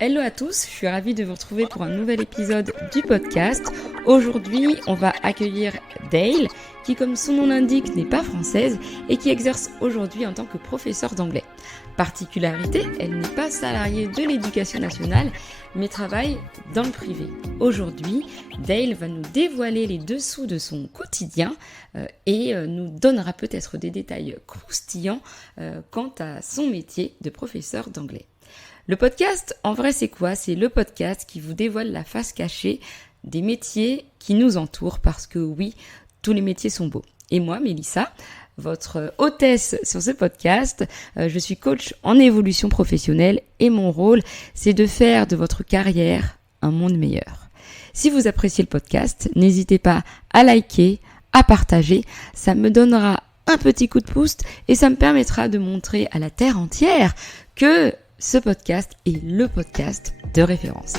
Hello à tous, je suis ravie de vous retrouver pour un nouvel épisode du podcast. Aujourd'hui, on va accueillir Dale, qui comme son nom l'indique n'est pas française et qui exerce aujourd'hui en tant que professeure d'anglais. Particularité, elle n'est pas salariée de l'éducation nationale, mais travaille dans le privé. Aujourd'hui, Dale va nous dévoiler les dessous de son quotidien et nous donnera peut-être des détails croustillants quant à son métier de professeur d'anglais. Le podcast, en vrai, c'est quoi ? C'est le podcast qui vous dévoile la face cachée des métiers qui nous entourent parce que oui, tous les métiers sont beaux. Et moi, Mélissa, votre hôtesse sur ce podcast, je suis coach en évolution professionnelle et mon rôle, c'est de faire de votre carrière un monde meilleur. Si vous appréciez le podcast, n'hésitez pas à liker, à partager, ça me donnera un petit coup de pouce et ça me permettra de montrer à la terre entière que ce podcast est le podcast de référence.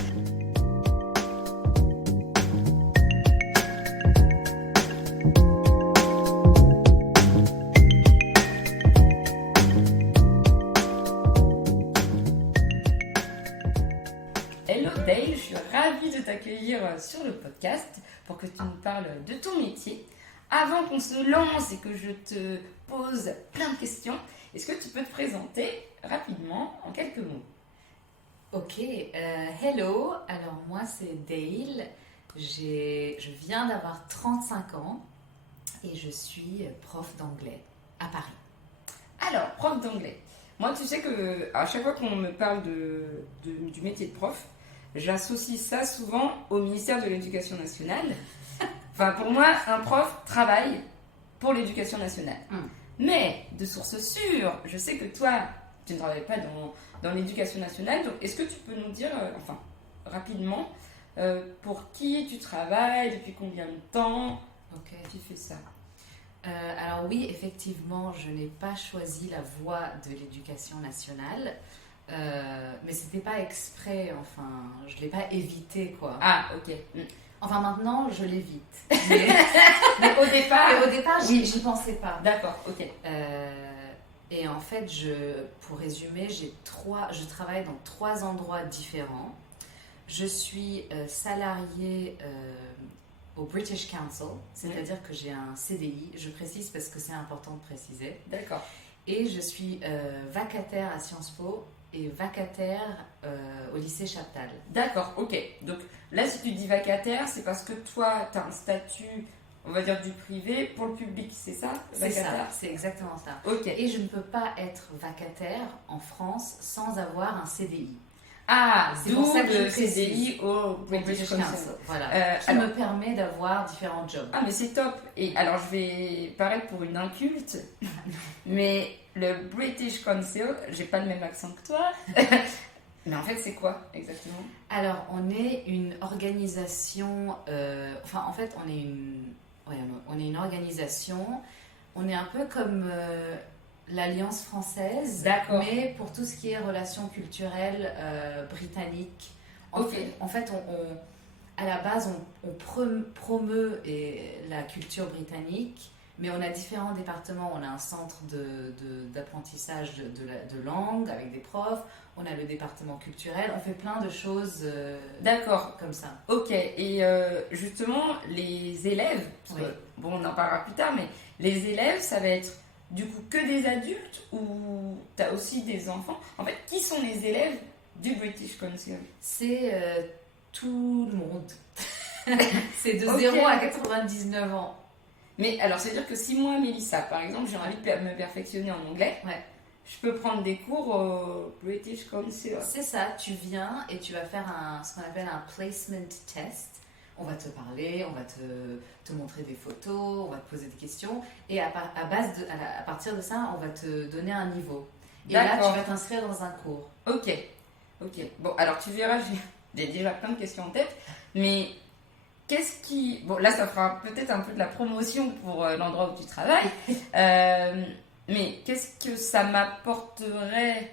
Hello Dale, je suis ravie de t'accueillir sur le podcast pour que tu nous parles de ton métier. Avant qu'on se lance et que je te pose plein de questions, est-ce que tu peux te présenter rapidement en quelques mots? Ok, hello, alors moi c'est Dale, je viens d'avoir 35 ans et je suis prof d'anglais à Paris. Alors, prof d'anglais. Moi, tu sais que à chaque fois qu'on me parle du métier de prof, j'associe ça souvent au ministère de l'Éducation nationale. Enfin, pour moi, un prof travaille pour l'Éducation nationale. Mais, de source sûre, je sais que toi, tu ne travailles pas dans l'Éducation nationale. Donc, est-ce que tu peux nous dire, rapidement, pour qui tu travailles, depuis combien de temps tu fais ça? Alors oui, effectivement, je n'ai pas choisi la voie de l'éducation nationale, mais c'était pas exprès, enfin, je l'ai pas évité quoi. Ah, ok. Enfin maintenant, je l'évite. Mais au départ, Oui, j'y pensais pas. D'accord, ok. Et en fait, pour résumer, je travaille dans 3 endroits différents. Je suis salariée au British Council, c'est-à-dire que j'ai un CDI, je précise parce que c'est important de préciser. D'accord. Et je suis vacataire à Sciences Po et vacataire au lycée Chaptal. D'accord, ok. Donc là, si tu dis vacataire, c'est parce que toi, tu as un statut, on va dire, du privé pour le public, c'est ça? C'est ça, c'est exactement ça. Ok. Et je ne peux pas être vacataire en France sans avoir un CDI. Ah, c'est pour ça que le je précise. CDI au British Council. Voilà, qui me permet d'avoir différents jobs. Ah, mais c'est top. Et alors, je vais paraître pour une inculte, mais le British Council, j'ai pas le même accent que toi. Mais en fait, c'est quoi exactement? Alors, on est une organisation. En fait, on est une organisation. On est un peu comme l'Alliance française, D'accord. mais pour tout ce qui est relations culturelles britanniques. En fait, à la base, on promeut la culture britannique, mais on a différents départements. On a un centre d'apprentissage de langue avec des profs. On a le département culturel. On fait plein de choses D'accord. comme ça. Ok. Et justement, les élèves, Oui. Bon, on en parlera plus tard, mais les élèves, ça va être du coup que des adultes ou tu as aussi des enfants? En fait, qui sont les élèves du British Council? C'est tout le monde. C'est de Ok. 0 à 99 ans. Mais alors, c'est-à-dire que si moi, Mélissa, par exemple, j'ai envie de me perfectionner en anglais, Ouais. je peux prendre des cours au British Council. C'est ça, tu viens et tu vas faire ce qu'on appelle un placement test. On va te parler, on va te montrer des photos, on va te poser des questions. Et à partir de ça, on va te donner un niveau. Et là, tu vas t'inscrire dans un cours. Ok. Bon, alors tu verras, j'ai déjà plein de questions en tête. Mais qu'est-ce qui... Bon, là, ça fera peut-être un peu de la promotion pour l'endroit où tu travailles. Mais qu'est-ce que ça m'apporterait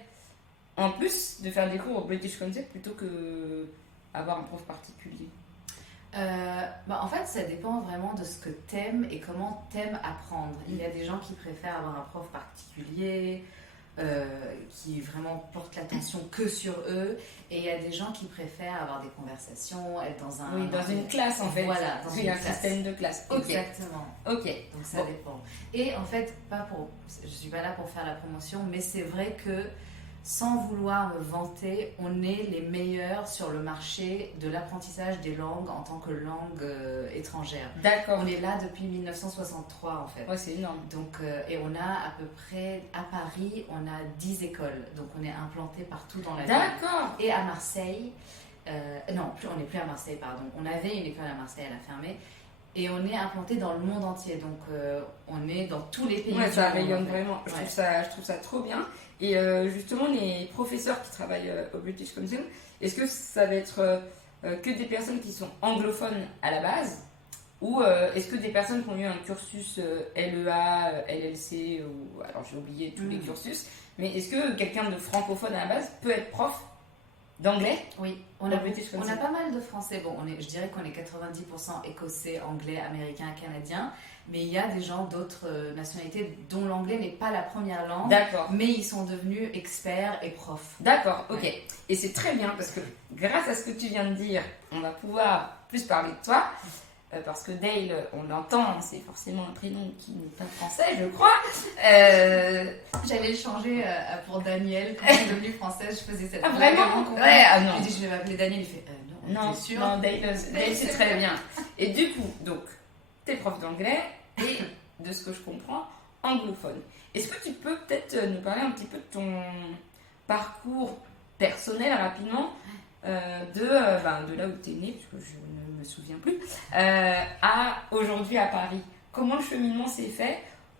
en plus de faire des cours au British Council plutôt que avoir un prof particulier? En fait, ça dépend vraiment de ce que t'aimes et comment t'aimes apprendre. Il y a des gens qui préfèrent avoir un prof particulier, qui vraiment portent l'attention que sur eux, et il y a des gens qui préfèrent avoir des conversations, être dans une classe en fait. Voilà, dans une un système de classe. Okay. Exactement. Ok. Donc ça dépend. Et en fait, je suis pas là pour faire la promotion, mais c'est vrai que sans vouloir me vanter, on est les meilleurs sur le marché de l'apprentissage des langues en tant que langue étrangère. D'accord. On est là depuis 1963 en fait. Ouais, c'est énorme. Donc, et on a à peu près, à Paris, on a 10 écoles. Donc on est implanté partout dans la ville. D'accord. Et à Marseille, non, on n'est plus à Marseille, pardon. On avait une école à Marseille, elle a fermé. Et on est implanté dans le monde entier. Donc on est dans tous les pays. Ouais, ça rayonne vraiment. Je trouve ça trop bien. Et justement, les professeurs qui travaillent au British Council, est-ce que ça va être que des personnes qui sont anglophones à la base, ou est-ce que des personnes qui ont eu un cursus LEA, LLC, ou alors j'ai oublié tous les cursus, mais est-ce que quelqu'un de francophone à la base peut être prof d'anglais? Oui, on a pas mal de Français. Bon, je dirais qu'on est 90% écossais, anglais, américain, canadien. Mais il y a des gens d'autres nationalités dont l'anglais n'est pas la première langue. D'accord. Mais ils sont devenus experts et profs. D'accord, ok. Ouais. Et c'est très bien parce que grâce à ce que tu viens de dire, on va pouvoir plus parler de toi. Parce que Dale, on l'entend, c'est forcément un prénom qui n'est pas français, je crois. J'allais le changer pour Daniel. Quand je suis devenue française, je faisais cette vraiment ouais, ah non. Je dis, je vais m'appeler Daniel. Il fait, non, sûr. Non, Dale c'est très bien. Et du coup, donc, t'es prof d'anglais et, de ce que je comprends, anglophone. Est-ce que tu peux peut-être nous parler un petit peu de ton parcours personnel rapidement, de là où t'es né, parce que je ne me souviens plus, à aujourd'hui à Paris. Comment le cheminement s'est fait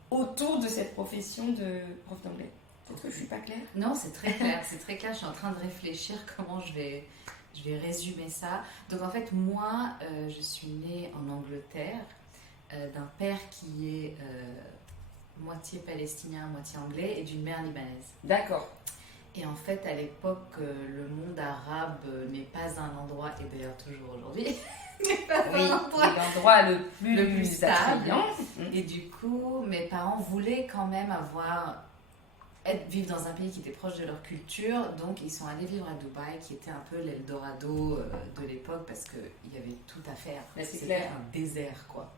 autour de cette profession de prof d'anglais? Peut-être que je suis pas claire. Non, c'est très clair, c'est très clair. Je suis en train de réfléchir comment je vais résumer ça. Donc en fait, moi, je suis née en Angleterre d'un père qui est moitié palestinien, moitié anglais, et d'une mère libanaise. D'accord. Et en fait, à l'époque, le monde arabe n'est pas un endroit, et d'ailleurs toujours aujourd'hui, n'est pas l'endroit le plus stable. Et du coup, mes parents voulaient quand même vivre dans un pays qui était proche de leur culture, donc ils sont allés vivre à Dubaï, qui était un peu l'Eldorado de l'époque, parce qu'il y avait tout à faire. C'était un désert, quoi.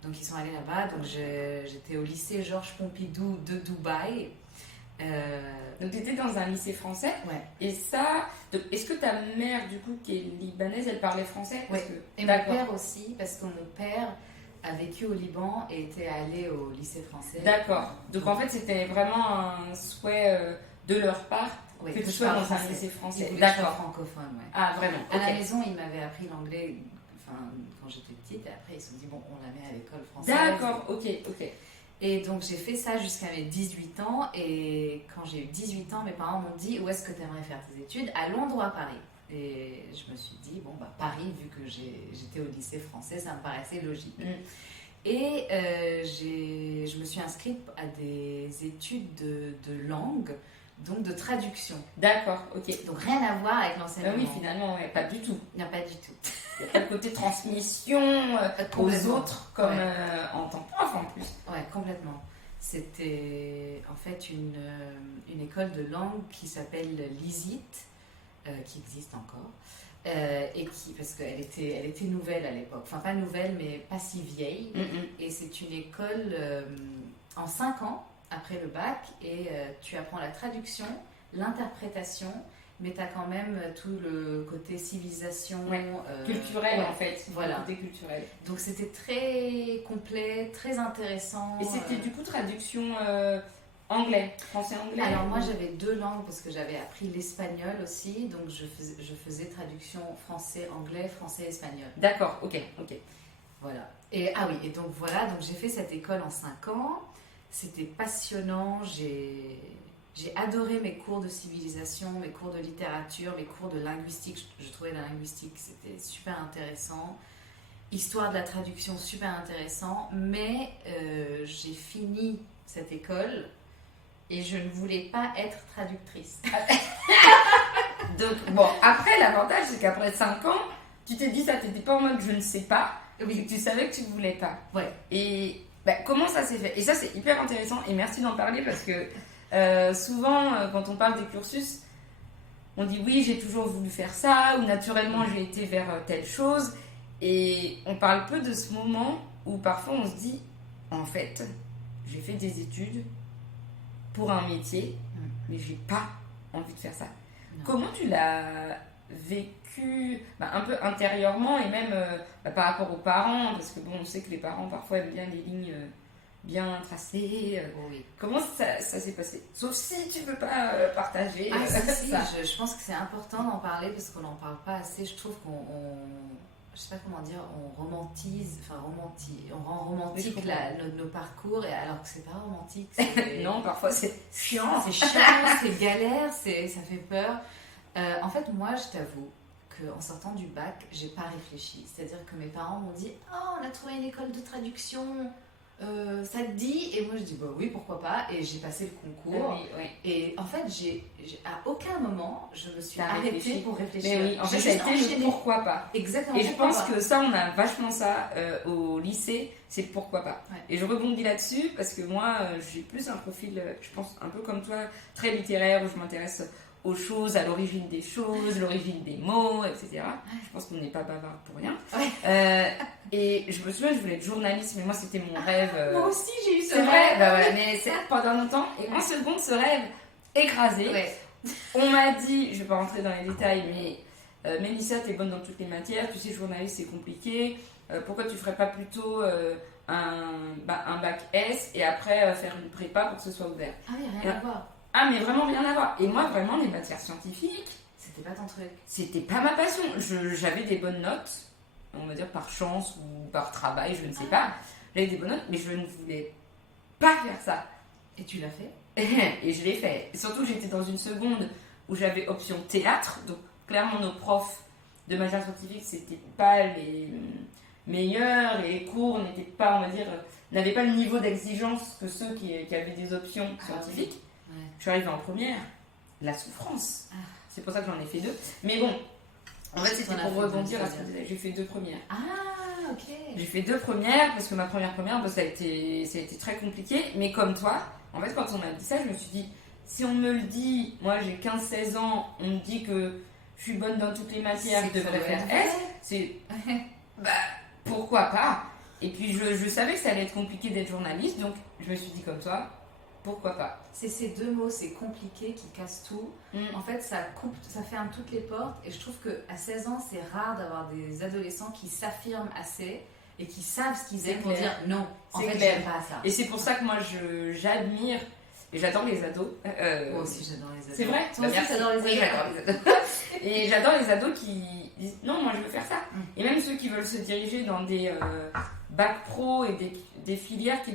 Donc ils sont allés là-bas, donc j'étais au lycée Georges Pompidou de Dubaï. Donc tu étais dans un lycée français. Ouais. Et ça, est-ce que ta mère, du coup, qui est libanaise, elle parlait français? Oui, et mon père aussi, parce que mon père a vécu au Liban et était allé au lycée français. D'accord. Donc en fait, c'était vraiment un souhait de leur part que tu sois dans un lycée français. D'accord. Francophone, ouais. Ah, vraiment. À la maison, il m'avait appris l'anglais quand j'étais petite, et après ils se sont dit, bon, on la met à l'école française. D'accord, ok. Et donc j'ai fait ça jusqu'à mes 18 ans, et quand j'ai eu 18 ans, mes parents m'ont dit, où est-ce que tu aimerais faire tes études? À Londres ou à Paris? Et je me suis dit, Paris, vu que j'étais au lycée français, ça me paraissait logique. Et je me suis inscrite à des études de langue, donc de traduction. D'accord, ok. Donc rien à voir avec l'enseignement. Oui, finalement, ouais, pas du tout. Non, pas du tout. Il n'y a pas le côté transmission aux autres, comme en tant que prof en plus. Ouais, complètement. C'était en fait une école de langue qui s'appelle l'ISIT, qui existe encore, parce qu'elle était nouvelle à l'époque. Enfin, pas nouvelle, mais pas si vieille. Et c'est une école en 5 ans, après le bac, et tu apprends la traduction, l'interprétation, mais tu as quand même tout le côté civilisation. Culturel, en fait. Voilà. Le côté culturel. Donc c'était très complet, très intéressant. Et c'était du coup traduction anglais, français-anglais? Alors moi j'avais 2 langues parce que j'avais appris l'espagnol aussi, donc je faisais traduction français-anglais, français-espagnol. D'accord, ok. Voilà. Et donc j'ai fait cette école en 5 ans. C'était passionnant, j'ai adoré mes cours de civilisation, mes cours de littérature, mes cours de linguistique. Je trouvais la linguistique, c'était super intéressant. Histoire de la traduction, super intéressant. Mais j'ai fini cette école et je ne voulais pas être traductrice. Donc, après, l'avantage, c'est qu'après 5 ans, tu t'es dit ça, t'étais pas en mode je ne sais pas. Oui. Tu savais que tu ne voulais pas. Ouais. Et comment ça s'est fait? Et ça, c'est hyper intéressant et merci d'en parler parce que Souvent, quand on parle des cursus, on dit oui, j'ai toujours voulu faire ça, ou naturellement j'ai été vers telle chose. Et on parle peu de ce moment où parfois on se dit, en fait, j'ai fait des études pour un métier, mais j'ai pas envie de faire ça. Non. Comment tu l'as vécu un peu intérieurement et même par rapport aux parents, parce que bon, on sait que les parents parfois aiment bien les lignes bien tracées. Oui. Comment ça s'est passé? Sauf si tu veux pas partager si, ça. Je pense que c'est important d'en parler parce qu'on n'en parle pas assez. Je trouve je sais pas comment dire, on romantise, on rend romantique nos parcours, et alors que c'est pas romantique. Non, parfois c'est chiant. C'est chiant, c'est galère, ça fait peur. En fait, moi, je t'avoue qu'en sortant du bac, j'ai pas réfléchi. C'est-à-dire que mes parents m'ont dit « Oh, on a trouvé une école de traduction, ça te dit ?» Et moi, je dis « Bah oui, pourquoi pas ?» Et j'ai passé le concours. Oui. Et en fait, à aucun moment, je me suis arrêtée pour réfléchir. Mais oui, en fait, ça a été le pourquoi pas. Exactement. Et je pense que ça, on a vachement ça au lycée, c'est le pourquoi pas. Ouais. Et je rebondis là-dessus parce que moi, j'ai plus un profil, je pense, un peu comme toi, très littéraire, où je m'intéresse aux choses, à l'origine des choses, l'origine des mots, etc. Je pense qu'on n'est pas bavard pour rien. Ouais. Et je me souviens, je voulais être journaliste, mais moi c'était mon rêve. Moi aussi j'ai eu ce rêve. C'est vrai, ouais, mais c'est pendant longtemps. Et en seconde, ce rêve écrasé. Ouais. On m'a dit, je vais pas rentrer dans les détails, mais Mélissa, t'es bonne dans toutes les matières, tu sais, journaliste c'est compliqué. Pourquoi tu ferais pas plutôt un bac S et après faire une prépa pour que ce soit ouvert? Ah oui, rien à voir. Ah, mais vraiment rien à voir. Et moi, vraiment, les matières scientifiques, c'était pas ton truc. C'était pas ma passion. J'avais des bonnes notes, on va dire par chance ou par travail, je ne sais pas. J'avais des bonnes notes, mais je ne voulais pas faire ça. Et tu l'as fait? Et je l'ai fait. Et surtout, j'étais dans une seconde où j'avais option théâtre. Donc, clairement, nos profs de matières scientifiques, c'était pas les meilleurs. Les cours n'étaient pas, on va dire, n'avaient pas le niveau d'exigence que ceux qui avaient des options scientifiques. Oui. Ouais. Je suis arrivée en première, la souffrance. C'est pour ça que j'en ai fait 2. Mais bon, en fait, c'était pour rebondir à ce que tu disais. J'ai fait 2 premières. Ah, ok. J'ai fait 2 premières parce que ma première, ça a été très compliqué. Mais comme toi, en fait, quand on m'a dit ça, je me suis dit, si on me le dit, moi j'ai 15-16 ans, on me dit que je suis bonne dans toutes les matières, je devrais faire S, c'est. Pourquoi pas? Et puis je savais que ça allait être compliqué d'être journaliste, donc je me suis dit comme toi. Pourquoi pas? C'est ces 2 mots, c'est compliqué, qui cassent tout. En fait, ça ferme toutes les portes. Et je trouve qu'à 16 ans, c'est rare d'avoir des adolescents qui s'affirment assez et qui savent ce qu'ils aiment pour dire non, en fait, j'aime pas ça. Et c'est pour ça que moi, j'admire et j'adore les ados. Moi aussi, j'adore les ados. C'est vrai? Toi aussi, j'adore les ados. Oui, j'adore les ados. Et j'adore les ados qui disent non, moi, je veux faire ça. Et même ceux qui veulent se diriger dans des bacs pro et des filières qui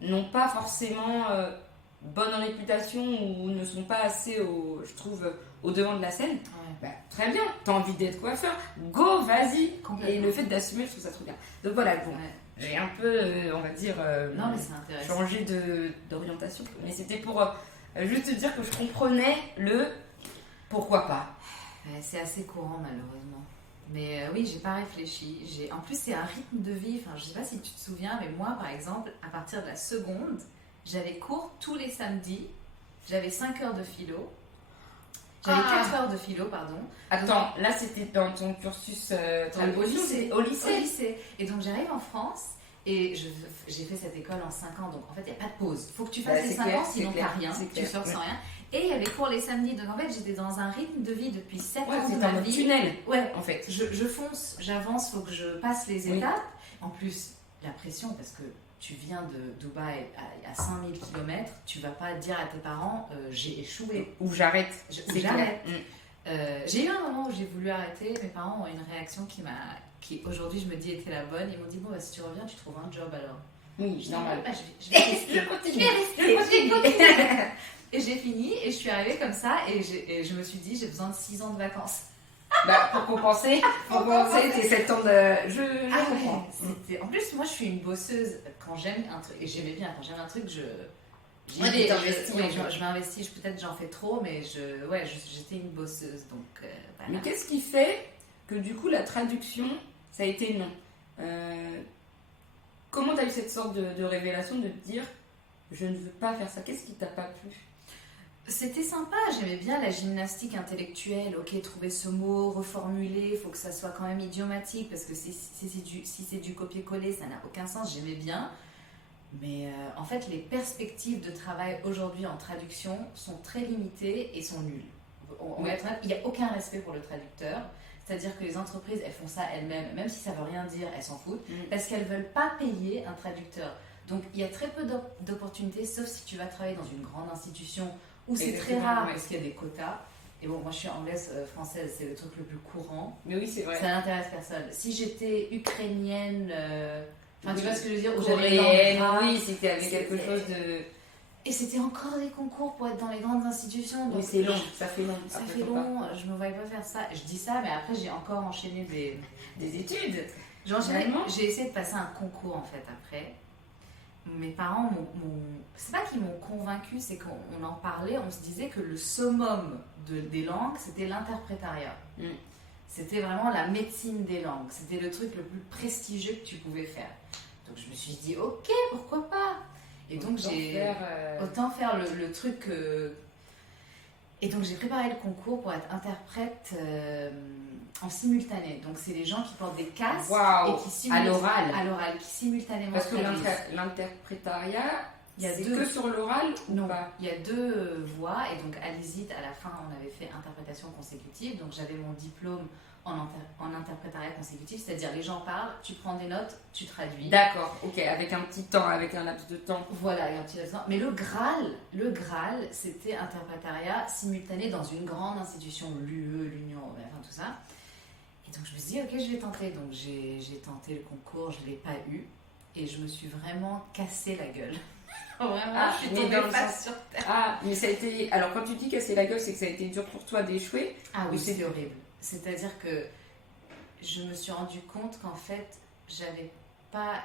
n'ont pas forcément bonne réputation ou ne sont pas assez, je trouve, au devant de la scène. Ouais. Très bien, t'as envie d'être coiffeur, go, vas-y. Et le fait d'assumer, je trouve ça trop bien. Donc voilà, bon, j'ai un peu, on va dire, non, mais c'est changé d'orientation. Mais c'était pour juste te dire que je comprenais le pourquoi pas. C'est assez courant, malheureusement. Mais oui, j'ai pas réfléchi. En plus, c'est un rythme de vie. Enfin, je sais pas si tu te souviens, mais moi, par exemple, à partir de la seconde, j'avais cours tous les samedis. J'avais 5 heures de philo. J'avais 4 heures de philo, pardon. Attends, là, c'était dans ton cursus au lycée. Et donc, j'arrive en France et j'ai fait cette école en 5 ans. Donc, en fait, il n'y a pas de pause. Il faut que tu fasses les 5 ans, sinon tu n'as rien. Tu sors sans rien. Et il y avait cours les samedis. Donc, en fait, j'étais dans un rythme de vie depuis 7 ans de ma vie. C'est un tunnel. Ouais, en fait. Je fonce, j'avance, il faut que je passe les étapes. En plus, la pression, parce que tu viens de Dubaï à 5000 km, tu vas pas dire à tes parents j'ai échoué. Ou j'arrête. J'arrête. J'ai eu un moment où j'ai voulu arrêter. Mes parents ont eu une réaction qui aujourd'hui, je me dis, était la bonne. Ils m'ont dit, bon, si tu reviens, tu trouves un job alors. Oui, normal. Je vais rester. Je continue. Et j'ai fini et je suis arrivée comme ça et je me suis dit j'ai besoin de 6 ans de vacances. Pour compenser tes 7 ans de... Je comprends. En plus, moi je suis une bosseuse quand j'aime un truc, et j'aimais bien quand j'aime un truc, je m'investis, peut-être j'en fais trop, mais j'étais une bosseuse. Donc, voilà. Mais qu'est-ce qui fait que du coup la traduction, ça a été non? Comment tu as eu cette sorte de révélation de te dire je ne veux pas faire ça. Qu'est-ce qui t'a pas plu? C'était sympa, j'aimais bien la gymnastique intellectuelle. Ok, trouver ce mot, reformuler, il faut que ça soit quand même idiomatique parce que si c'est du copier-coller, ça n'a aucun sens. J'aimais bien. Mais en fait, les perspectives de travail aujourd'hui en traduction sont très limitées et sont nulles. Il n'y a aucun respect pour le traducteur. C'est-à-dire que les entreprises, elles font ça elles-mêmes, même si ça ne veut rien dire, elles s'en foutent, parce qu'elles ne veulent pas payer un traducteur. Donc il y a très peu d'opportunités, sauf si tu vas travailler dans une grande institution où c'est très rare parce qu'il y a des quotas. Et bon, moi je suis anglaise, française, c'est le truc le plus courant. Mais oui, c'est vrai. Ça n'intéresse personne. Si j'étais ukrainienne, tu vois ce que je veux dire, ou coréenne, oui, si tu avais quelque chose de... Et c'était encore des concours pour être dans les grandes institutions. Donc oui, c'est long, ça fait long. Ça fait long, je me voyais pas faire ça. Je dis ça, mais après j'ai encore enchaîné des études. J'ai essayé de passer un concours en fait après. Mes parents c'est pas qu'ils m'ont convaincu, c'est qu'on en parlait, on se disait que le summum des langues, c'était l'interprétariat. C'était vraiment la médecine des langues. C'était le truc le plus prestigieux que tu pouvais faire. Donc je me suis dit, ok, pourquoi pas. Et donc autant faire le truc. Et donc j'ai préparé le concours pour être interprète en simultané. Donc c'est les gens qui portent des casques et qui simultanément. À l'oral, qui simultanément. Parce que l'interprétariat, c'est que sur l'oral ou non, pas? Il y a 2 voix et donc à l'ISIT, à la fin, on avait fait interprétation consécutive. Donc j'avais mon diplôme en interprétariat consécutif, c'est-à-dire les gens parlent, tu prends des notes, tu traduis. D'accord, ok, avec un petit temps, avec un laps de temps. Voilà, avec un petit laps de temps. Mais le Graal, c'était interprétariat simultané dans une grande institution, l'UE, l'Union, enfin tout ça. Et donc je me suis dit, ok, je vais tenter. Donc j'ai tenté le concours, je ne l'ai pas eu. Et je me suis vraiment cassé la gueule. Vraiment, je suis tombée face sur terre. Ah, mais ça a été... Alors quand tu dis casser la gueule, c'est que ça a été dur pour toi d'échouer? Ah oui, c'était horrible. C'est-à-dire que je me suis rendu compte qu'en fait, je parlais pas...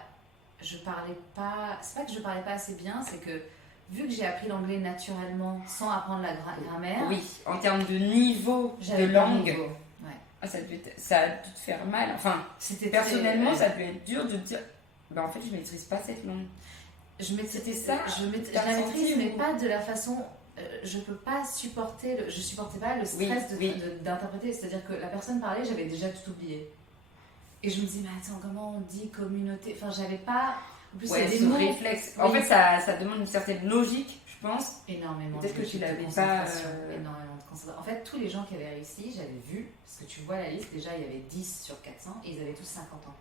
C'est pas que je parlais pas assez bien, c'est que vu que j'ai appris l'anglais naturellement, sans apprendre la grammaire... Oui, en termes de niveau de langue... Niveau. Ouais. Ah, ça a dû te faire mal. Enfin, personnellement, ça a dû être dur de te dire... en fait, je maîtrise pas cette langue. C'était ça. Je la maîtrise, mais pas de la façon... je peux pas supporter... je supportais pas le stress d'interpréter. C'est-à-dire que la personne parlait, j'avais déjà tout oublié. Et je me dis, mais attends, comment on dit communauté? Enfin, j'avais pas... En plus, c'est des mots réflexes. En fait, ça demande une certaine logique, je pense. Énormément. Peut-être que tu l'avais pas... Énormément de concentration. En fait, tous les gens qui avaient réussi, j'avais vu, parce que tu vois la liste, déjà, il y avait 10 sur 400 et ils avaient tous 50 ans.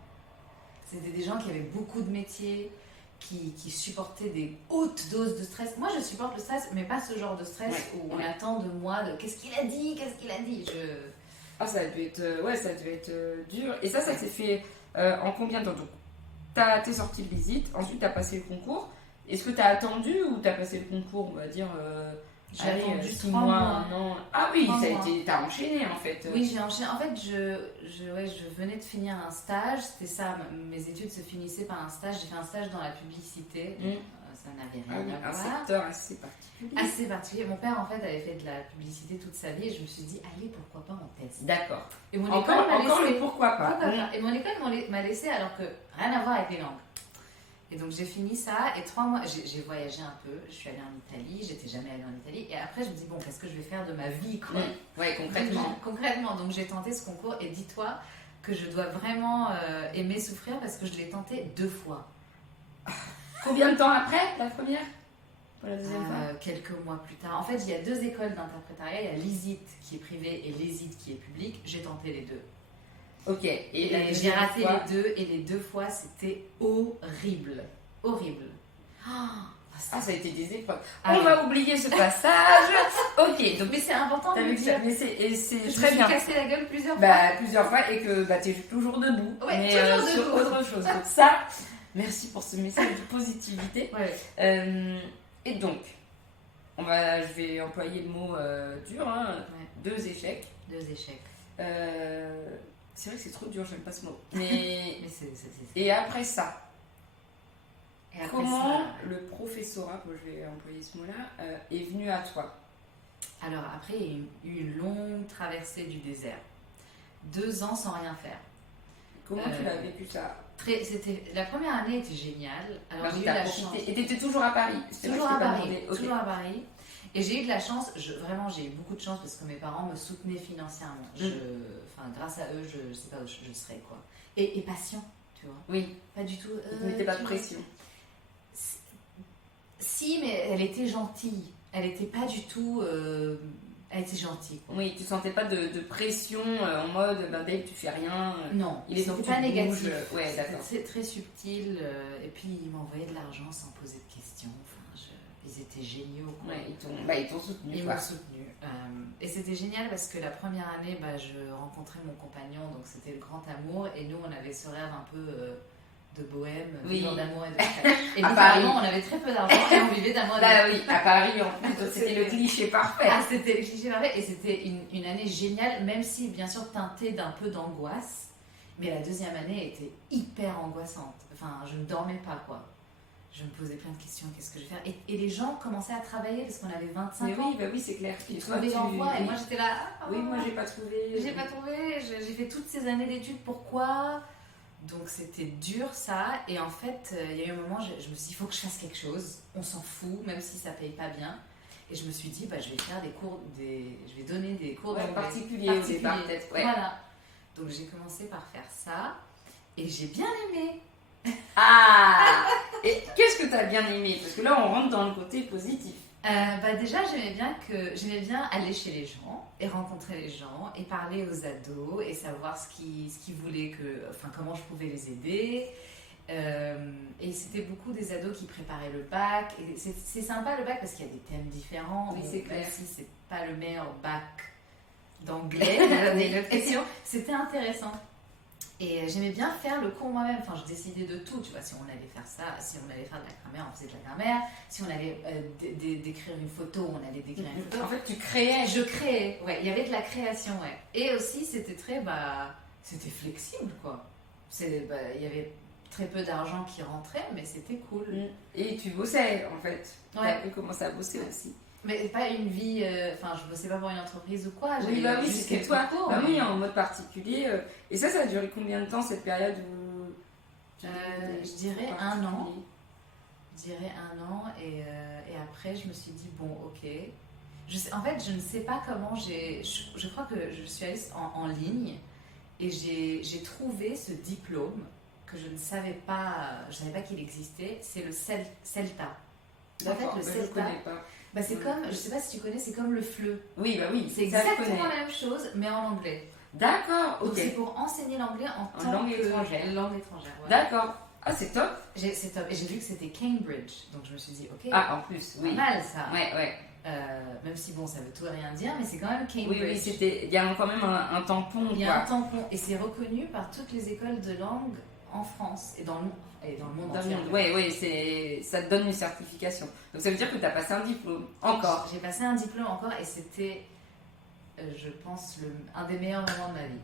C'était des gens qui avaient beaucoup de métiers, qui supportaient des hautes doses de stress. Moi, je supporte le stress, mais pas ce genre de stress où on attend de moi de qu'est-ce qu'il a dit. Ah, ça a dû être dur. Et ça s'est fait en combien de temps? Donc, t'es sorti de visite, ensuite t'as passé le concours. Est-ce que t'as attendu ou t'as passé le concours, on va dire j'ai attendu 6 mois, 1 an? Ah oui, t'as enchaîné en fait. Oui, j'ai enchaîné. En fait, je venais de finir un stage. C'était ça, mes études se finissaient par un stage. J'ai fait un stage dans la publicité. Donc, ça n'avait rien à voir. Un secteur assez particulier. Assez particulier. Mon père, en fait, avait fait de la publicité toute sa vie et je me suis dit, allez, pourquoi pas, on teste. D'accord. Et mon école m'a laissé. Pourquoi pas. Et mon école m'a laissé alors que rien à voir avec les langues. Et donc j'ai fini ça et 3 mois, j'ai voyagé un peu, je suis allée en Italie, j'étais jamais allée en Italie et après je me dis bon, qu'est-ce que je vais faire de ma vie quoi. Ouais, concrètement. Concrètement, donc j'ai tenté ce concours et dis-toi que je dois vraiment aimer souffrir parce que je l'ai tenté 2 fois. Combien de temps après la première? Pour la deuxième fois? Quelques mois plus tard. En fait, il y a 2 écoles d'interprétariat, il y a l'ISIT qui est privé et l'ESIT qui est public, j'ai tenté les 2. Ok, et j'ai raté les 2 et les 2 fois c'était horrible. Horrible. Ça a été des épreuves. On va oublier ce passage. Ok, donc mais c'est important de le dire. Mais c'est je très bien. Je me suis cassé la gueule plusieurs fois. Plusieurs fois et que tu es toujours debout. Ouais, mais toujours sur debout. autre chose. Donc ça, merci pour ce message de positivité. Ouais. Et donc, je vais employer le mot dur. 2 échecs. 2 échecs. C'est vrai que c'est trop dur, j'aime pas ce mot. Mais c'est... Et après ça, comment le professorat, je vais employer ce mot-là, est venu à toi? Alors après, il y a eu une longue traversée du désert. 2 ans sans rien faire. Comment tu l'as vécu ça? La première année était géniale. Alors j'ai eu la chance. Et t'étais toujours à Paris? Toujours à Paris. Okay. Toujours à Paris. Et j'ai eu de la chance, vraiment j'ai eu beaucoup de chance parce que mes parents me soutenaient financièrement. Grâce à eux, je sais pas où je serais quoi. Et patient, tu vois. Oui. Pas du tout. Tu mettais pas de pression. Si, mais elle était gentille. Elle était pas du tout. Elle était gentille. Quoi. Oui, tu sentais pas de pression en mode Dave, tu fais rien. Non, il est pas négatif. Ouais, d'accord. C'est très subtil. Et puis ils m'envoyaient de l'argent sans poser de questions. Ils étaient géniaux. Quoi. Ouais, ils t'ont soutenu. Ils m'ont soutenu. Et c'était génial parce que la première année, je rencontrais mon compagnon, donc c'était le grand amour. Et nous, on avait ce rêve un peu de bohème, vivant d'amour et de frère. Et à Paris, on avait très peu d'argent et on vivait d'amour et de frère. Oui, à Paris, en plus, c'était le cliché parfait. C'était le cliché parfait. Et c'était une année géniale, même si, bien sûr, teintée d'un peu d'angoisse. Mais la deuxième année était hyper angoissante. Enfin, je ne dormais pas, quoi. Je me posais plein de questions, qu'est-ce que je vais faire et les gens commençaient à travailler parce qu'on avait 25 ans. Oui, c'est clair. Ils trouvaient l'emploi et moi j'étais là. Oui, moi j'ai pas trouvé. J'ai fait toutes ces années d'études, pourquoi? Donc c'était dur ça. Et en fait, il y a eu un moment, je me suis dit, il faut que je fasse quelque chose. On s'en fout, même si ça paye pas bien. Et je me suis dit, je vais faire je vais donner des cours particuliers au départ, peut-être. Ouais. Voilà. Donc j'ai commencé par faire ça et j'ai bien aimé. Ah. Et qu'est-ce que tu as bien aimé? Parce que là, on rentre dans le côté positif. Déjà, j'aimais bien aller chez les gens et rencontrer les gens et parler aux ados et savoir ce qu'ils voulaient comment je pouvais les aider. Et c'était beaucoup des ados qui préparaient le bac. Et c'est sympa le bac parce qu'il y a des thèmes différents. Oui, c'est clair. Même si c'est pas le meilleur bac d'anglais, c'était intéressant. Et j'aimais bien faire le cours moi-même. Enfin, je décidais de tout. Tu vois, si on allait faire ça, si on allait faire de la grammaire, on faisait de la grammaire. Si on allait décrire une photo, on allait décrire une photo. En fait, tu créais. Je créais. Ouais, il y avait de la création. Ouais. Et aussi, c'était c'était flexible, quoi. Il y avait très peu d'argent qui rentrait, mais c'était cool. Et tu bossais, en fait. Ouais. Tu commençais à bosser aussi. Mais pas une vie, je bossais pas pour une entreprise ou quoi. Oui, c'était toi. Oui, en mode particulier. Et ça a duré combien de temps cette période où... Je dirais 1 an. Et après je me suis dit, bon, ok. En fait, je ne sais pas comment je crois que je suis allée en ligne et j'ai trouvé ce diplôme que je ne savais pas qu'il existait. C'est le CELTA. D'accord, en fait, le CELTA, je connais pas. C'est comme, je sais pas si tu connais, c'est comme le FLE. Oui, c'est exactement la même chose, mais en anglais. D'accord, ok. Donc c'est pour enseigner l'anglais en langue étrangère. Langue étrangère, ouais. D'accord. Ah, c'est top. C'est top. Et j'ai vu que c'était Cambridge, donc je me suis dit, ok. Ah, en plus, oui. Pas mal ça. Ouais. Même si bon, ça veut tout et rien dire, mais c'est quand même Cambridge. Oui, il y a quand même un tampon. Il y a un tampon, et c'est reconnu par toutes les écoles de langue en France et dans le monde. Et dans le monde entier. Oui, ça te donne une certification. Donc ça veut dire que tu as passé un diplôme encore. J'ai passé un diplôme encore et c'était, je pense, un des meilleurs moments de ma vie.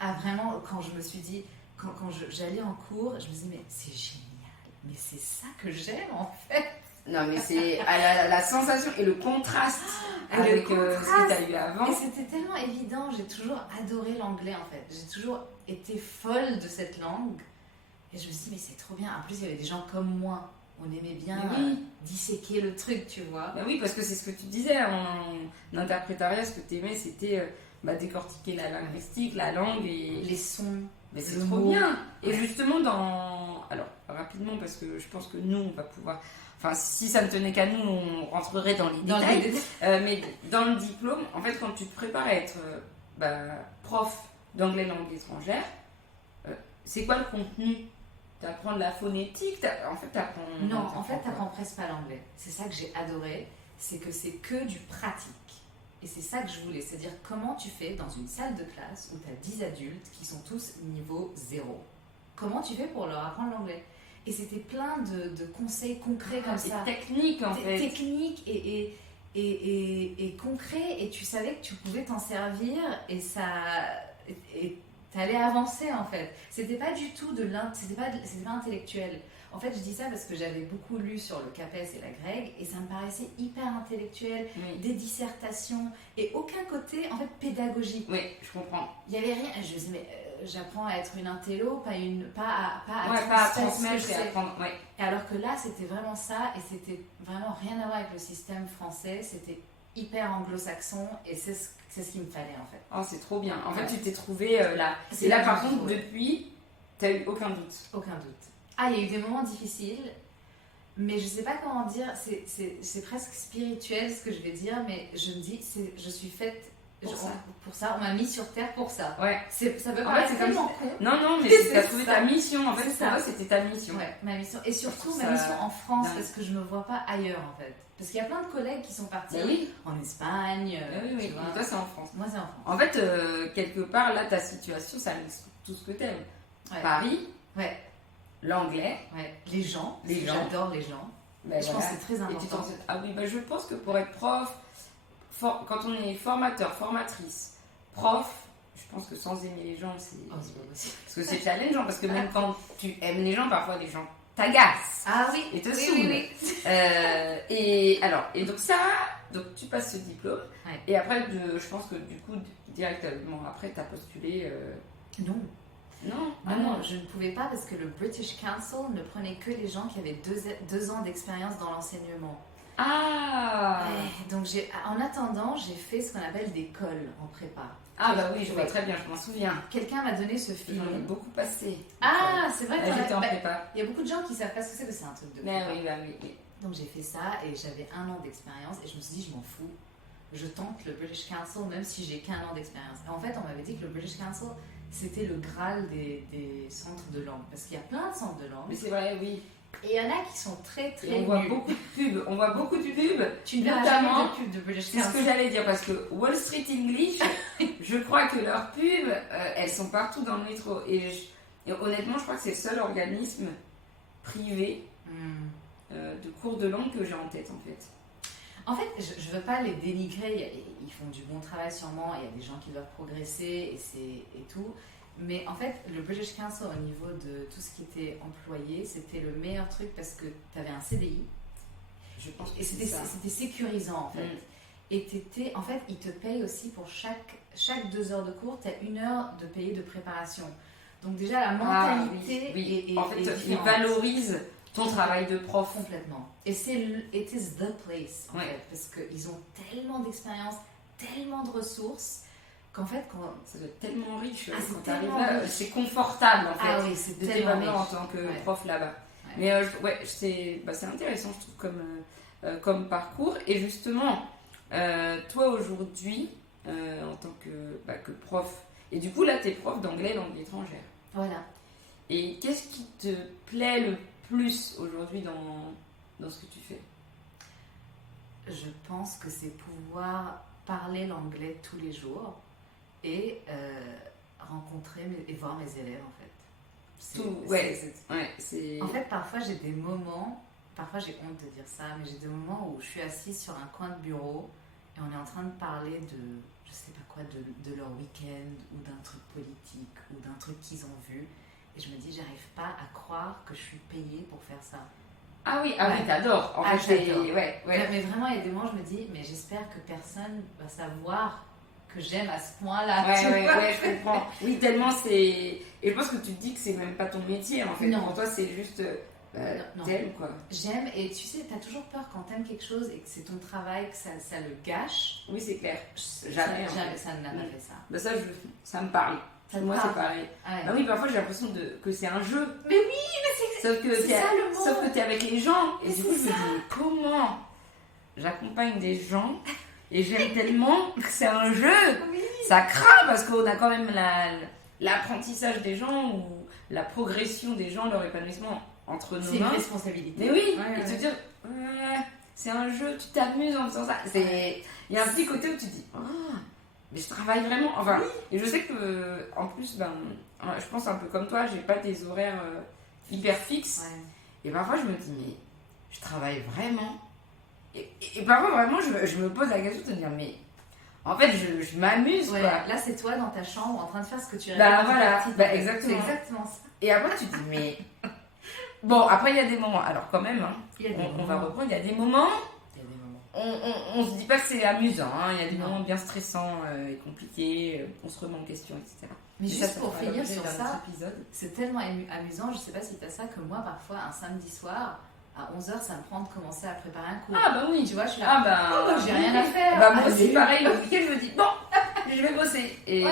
Ah, vraiment, quand je me suis dit, quand j'allais en cours, je me disais, mais c'est génial, mais c'est ça que j'aime en fait. Non, mais c'est la sensation et le contraste avec ce que tu as eu avant. Et c'était tellement évident, j'ai toujours adoré l'anglais en fait. J'ai toujours été folle de cette langue. Et je me suis dit, mais c'est trop bien. En plus, il y avait des gens comme moi. On aimait bien disséquer le truc, tu vois. Oui, parce que c'est ce que tu disais en interprétariat. Ce que tu aimais, c'était décortiquer la linguistique, la langue et les sons. Mais c'est trop bien. Et justement, alors, rapidement, parce que je pense que nous, on va pouvoir... Enfin, si ça ne tenait qu'à nous, on rentrerait dans les détails. Mais dans le diplôme, en fait, quand tu te prépares à être prof d'anglais langue étrangère, c'est quoi le contenu? Tu apprends de la phonétique, t'apprends... Non, en fait, t'apprends presque pas l'anglais. C'est ça que j'ai adoré, c'est que c'est que du pratique. Et c'est ça que je voulais, c'est-à-dire comment tu fais dans une salle de classe où tu as 10 adultes qui sont tous niveau 0. Comment tu fais pour leur apprendre l'anglais? Et c'était plein de conseils concrets comme ça. Techniques en fait. Techniques et concrets, et tu savais que tu pouvais t'en servir et ça... Et t'allais avancer en fait. C'était pas du tout c'était pas intellectuel. En fait, je dis ça parce que j'avais beaucoup lu sur le CAPES et la grecque et ça me paraissait hyper intellectuel, des dissertations et aucun côté en fait pédagogique. Oui, je comprends. Il y avait rien. Je me disais mais j'apprends à être une intello, pas à transmettre et à apprendre. Ouais. Et alors que là, c'était vraiment ça et c'était vraiment rien à voir avec le système français. C'était hyper anglo-saxon et c'est ce qu'il me fallait en fait. Oh, c'est trop bien. En fait, tu t'es trouvé là. Et là, par contre, depuis, t'as eu aucun doute. Aucun doute. Ah, il y a eu des moments difficiles, mais je sais pas comment dire. C'est presque spirituel ce que je vais dire, mais je me dis, je suis faite pour ça. On m'a mis sur terre pour ça. Ouais. Ça veut pas être tellement con. Non, mais t'as trouvé ta mission. En fait, pour toi, c'était ta mission. Ouais, ma mission. Et surtout, ma mission en France, parce que je me vois pas ailleurs en fait. Parce qu'il y a plein de collègues qui sont partis en Espagne. Oui. Et toi, c'est en France. Moi, c'est en France. En fait, quelque part, là, ta situation, ça mixe tout ce que t'aimes. Ouais. Paris. Ouais. L'anglais. Ouais. Les gens. J'adore les gens. Ben, je pense que c'est très important. Ah oui, je pense que pour être prof, quand on est formateur, formatrice, prof, je pense que sans aimer les gens, c'est. Oh, c'est pas possible. Parce que c'est challengeant, parce que même quand tu aimes les gens, parfois les gens t'agacent. Ah oui. Et te saoulent. Oui. Et donc tu passes ce diplôme. Ouais. Et après, je pense que du coup, directement après, tu as postulé. Non. Non, je ne pouvais pas parce que le British Council ne prenait que les gens qui avaient 2 ans d'expérience dans l'enseignement. Ah. Donc en attendant, j'ai fait ce qu'on appelle des cols en prépa. Ah bah oui, je vois très bien, je m'en souviens. Quelqu'un m'a donné ce film. J'en ai beaucoup passé. Ah, c'est vrai que j'étais en prépa. Il y a beaucoup de gens qui savent pas ce que c'est, mais c'est un truc de prépa. Oui. Donc j'ai fait ça et j'avais 1 an d'expérience et je me suis dit je m'en fous. Je tente le British Council même si j'ai qu'1 an d'expérience. Et en fait, on m'avait dit que le British Council c'était le Graal des centres de langue. Parce qu'il y a plein de centres de langue. Mais c'est vrai, oui. Et il y en a qui sont très très on voit beaucoup de pubs. On voit beaucoup de pubs. Tu ne verras jamais de pubs de British Council. C'est ce que j'allais dire parce que Wall Street English, je crois que leurs pubs, elles sont partout dans le métro. Et honnêtement, je crois que c'est le seul organisme privé de cours de langue que j'ai en tête en fait. En fait, je ne veux pas les dénigrer, ils font du bon travail sûrement, il y a des gens qui doivent progresser et tout. Mais en fait, le British Council, au niveau de tout ce qui était employé, c'était le meilleur truc parce que tu avais un CDI. Je pense que et c'était sécurisant en fait. Et en fait, ils te payent aussi pour chaque 2 heures de cours, tu as 1 heure de payé de préparation. Donc déjà, la mentalité est en fait, ils valorisent ton travail de prof. Complètement. Et it is the place, en fait, parce qu'ils ont tellement d'expérience, tellement de ressources, qu'en fait, ça doit être tellement riche quand tu arrives là, c'est confortable, en fait, ah oui, c'est tellement riche. En tant que prof là-bas. Mais c'est intéressant, je trouve, comme parcours. Et justement, toi, aujourd'hui, en tant que prof, et du coup, là, tu es prof d'anglais langue étrangère. Voilà. Et qu'est-ce qui te plaît le plus aujourd'hui dans ce que tu fais? Je pense que c'est pouvoir parler l'anglais tous les jours et rencontrer et voir mes élèves en fait. En fait, parfois j'ai des moments, parfois j'ai honte de dire ça, mais j'ai des moments où je suis assise sur un coin de bureau et on est en train de parler de, je sais pas quoi, de leur week-end ou d'un truc politique ou d'un truc qu'ils ont vu. Et je me dis, j'arrive pas à croire que je suis payée pour faire ça. Ah oui, t'adores. En fait, j'adore. Mais vraiment, il y a des moments où je me dis, mais j'espère que personne va savoir que j'aime à ce point-là. Je comprends. Oui, tellement c'est... Et je pense que tu te dis que c'est même pas ton métier, en fait. Non. Pour toi, c'est juste... t'aimes, quoi. J'aime, et tu sais, t'as toujours peur quand t'aimes quelque chose et que c'est ton travail, que ça le gâche. Oui, c'est clair. Jamais ça n'a pas fait ça. Ça me parle. Moi, c'est pareil. Ah oui, parfois j'ai l'impression que c'est un jeu. Mais oui, mais c'est ça le mot. Sauf que t'es avec les gens. Et du coup, je me dis, comment j'accompagne des gens et j'aime tellement que c'est un jeu. Oui. Ça craint parce qu'on a quand même l'apprentissage des gens ou la progression des gens, leur épanouissement entre nos mains. C'est une responsabilité. Mais oui, et te dire, c'est un jeu, tu t'amuses en faisant ça. Il y a un petit côté où tu dis, mais je travaille vraiment, enfin, et je sais que, en plus, je pense un peu comme toi, j'ai pas des horaires hyper fixes, et parfois je me dis, mais je travaille vraiment, et parfois vraiment je me pose la question de me dire, mais en fait je m'amuse, quoi. Là c'est toi dans ta chambre en train de faire ce que tu rêves. Exactement. C'est exactement ça. Et après tu te dis, mais Bon, après, il y a des moments. Alors, quand même, hein, on va reprendre. Il y a des moments. On se dit pas que c'est amusant. Hein. Il y a des moments bien stressants et compliqués. On se remet en question, etc. Mais juste ça, pour finir sur ça, c'est tellement amusant. Je sais pas si tu as ça que moi, parfois, un samedi soir, à 11h, ça me prend de commencer à préparer un cours. Ah, bah oui. Tu vois, je suis là. J'ai rien à faire. Bah, moi aussi, pareil. Le week-end, je me dis, bon, je vais bosser. Et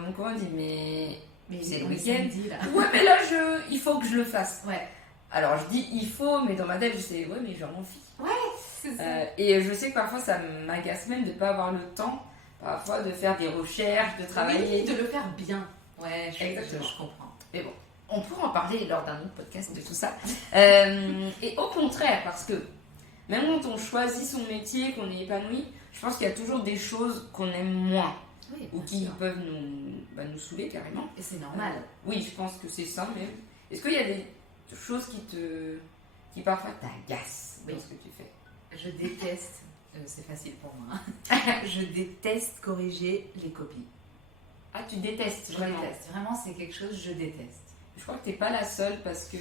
mon copain dit, mais c'est le week-end. Ouais, mais là, il faut que je le fasse. Ouais. Alors, je dis il faut, mais dans ma tête, je sais, ouais, mais j'en envie. Ouais, c'est ça. Et je sais que parfois, ça m'agace même de ne pas avoir le temps, parfois, de faire des recherches, de travailler. Oui, de le faire bien. Ouais, exactement. Je comprends. Mais bon, on pourra en parler lors d'un autre podcast de tout ça. Et au contraire, parce que même quand on choisit son métier, qu'on est épanoui, je pense qu'il y a toujours des choses qu'on aime moins. Oui, ou qui peuvent nous saouler carrément. Et c'est normal. Oui, je pense que c'est ça même. Est-ce qu'il y a des choses qui parfois t'agacent dans ce que tu fais? Je déteste, c'est facile pour moi, je déteste corriger les copies. Ah, tu détestes vraiment? Je déteste, vraiment c'est quelque chose que je déteste. Je crois que t'es pas la seule parce que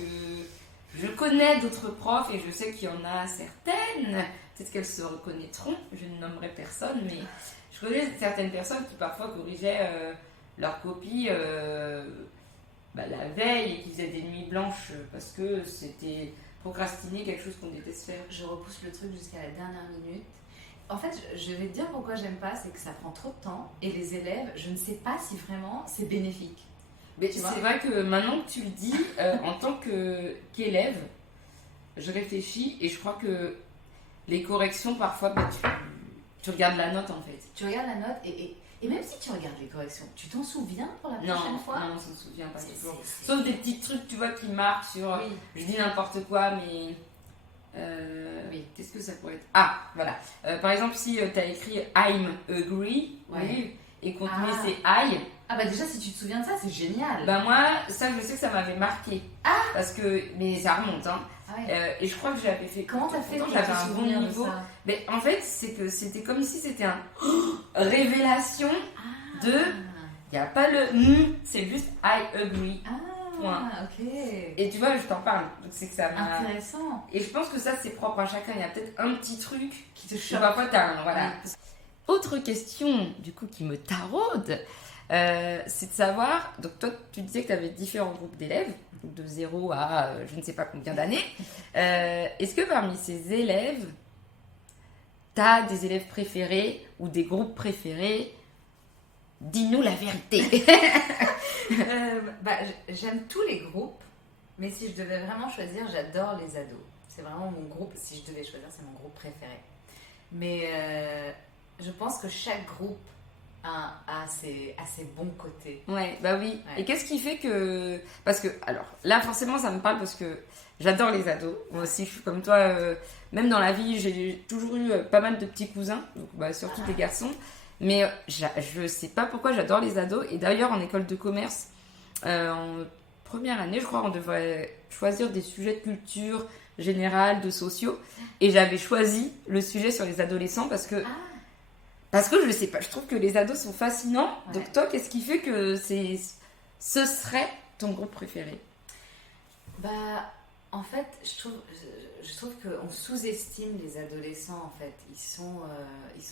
je connais d'autres profs et je sais qu'il y en a certaines, peut-être qu'elles se reconnaîtront, je ne nommerai personne, mais je connais certaines personnes qui parfois corrigeaient leurs copies la veille et qui faisaient des nuits blanches parce que c'était procrastiner quelque chose qu'on déteste faire. Je repousse le truc jusqu'à la dernière minute. En fait, je vais te dire pourquoi j'aime pas, c'est que ça prend trop de temps et les élèves, je ne sais pas si vraiment c'est bénéfique. Mais c'est vrai que maintenant que tu le dis, en tant qu'élève, je réfléchis et je crois que les corrections, parfois, tu regardes la note en fait. Tu regardes la note et même si tu regardes les corrections, tu t'en souviens pour la prochaine fois? Non, on s'en souvient pas toujours. Sauf des petits trucs, tu vois, qui marquent sur... Oui. Je dis n'importe quoi, mais... oui. Qu'est-ce que ça pourrait être? Ah, voilà. Par exemple, si tu as écrit I'm agree, oui, et qu'on te met c'est I... Ah bah déjà, si tu te souviens de ça, c'est génial. Bah moi, ça, je sais que ça m'avait marqué. Ah. Parce que... Mais ça remonte, hein. Ah ouais. Et je crois que j'avais fait... Comment t'as fait? J'avais un bon niveau. Mais en fait, c'est que c'était comme si c'était un... révélation de... Il n'y a pas le c'est juste I agree. Point. Ok. Et tu vois, je t'en parle. Donc c'est que ça m'a... Intéressant. Et je pense que ça, c'est propre à chacun. Il y a peut-être un petit truc qui te choque. Parfois, t'as voilà. Autre question, du coup, qui me taraude, c'est de savoir... Donc toi, tu disais que tu avais différents groupes d'élèves, de 0 à je ne sais pas combien d'années. Est-ce que parmi ces élèves, tu as des élèves préférés ou des groupes préférés? Dis-nous la vérité. J'aime tous les groupes, mais si je devais vraiment choisir, j'adore les ados. C'est vraiment mon groupe, si je devais choisir, c'est mon groupe préféré. Mais je pense que chaque groupe a ses bons côtés. Ouais, bah oui. Ouais. Et qu'est-ce qui fait que... Parce que, alors, là, forcément, ça me parle parce que j'adore les ados. Moi aussi, je suis comme toi. Même dans la vie, j'ai toujours eu pas mal de petits cousins, donc surtout des garçons. Mais je sais pas pourquoi j'adore les ados. Et d'ailleurs, en école de commerce, en première année, je crois, on devrait choisir des sujets de culture générale, de sociaux. Et j'avais choisi le sujet sur les adolescents parce que je sais pas, je trouve que les ados sont fascinants. Ouais. Donc toi, qu'est-ce qui fait que ce serait ton groupe préféré? En fait, je trouve qu'on sous-estime les adolescents, en fait. Ils sont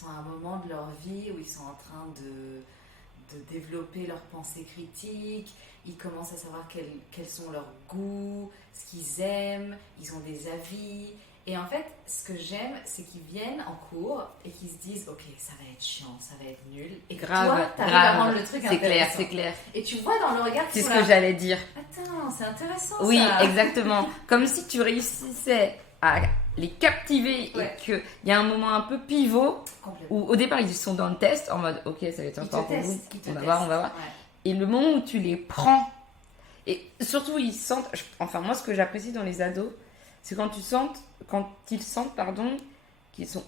à un moment de leur vie où ils sont en train de développer leur pensée critique. Ils commencent à savoir quels sont leurs goûts, ce qu'ils aiment, ils ont des avis. Et en fait, ce que j'aime, c'est qu'ils viennent en cours et qu'ils se disent « Ok, ça va être chiant, ça va être nul. » Et grave, toi, t'arrives à rendre le truc intéressant. C'est clair. Et tu vois dans le regard... C'est ce que j'allais dire. Attends, c'est intéressant oui, ça. Oui, exactement. Comme si tu réussissais à les captiver et qu'il y a un moment un peu pivot où au départ, ils sont dans le test en mode « Ok, ça va être encore pour vous. On va voir. Ouais. » Et le moment où tu les prends, et surtout, ils sentent... Enfin, moi, ce que j'apprécie dans les ados, c'est quand ils sentent qu'ils sont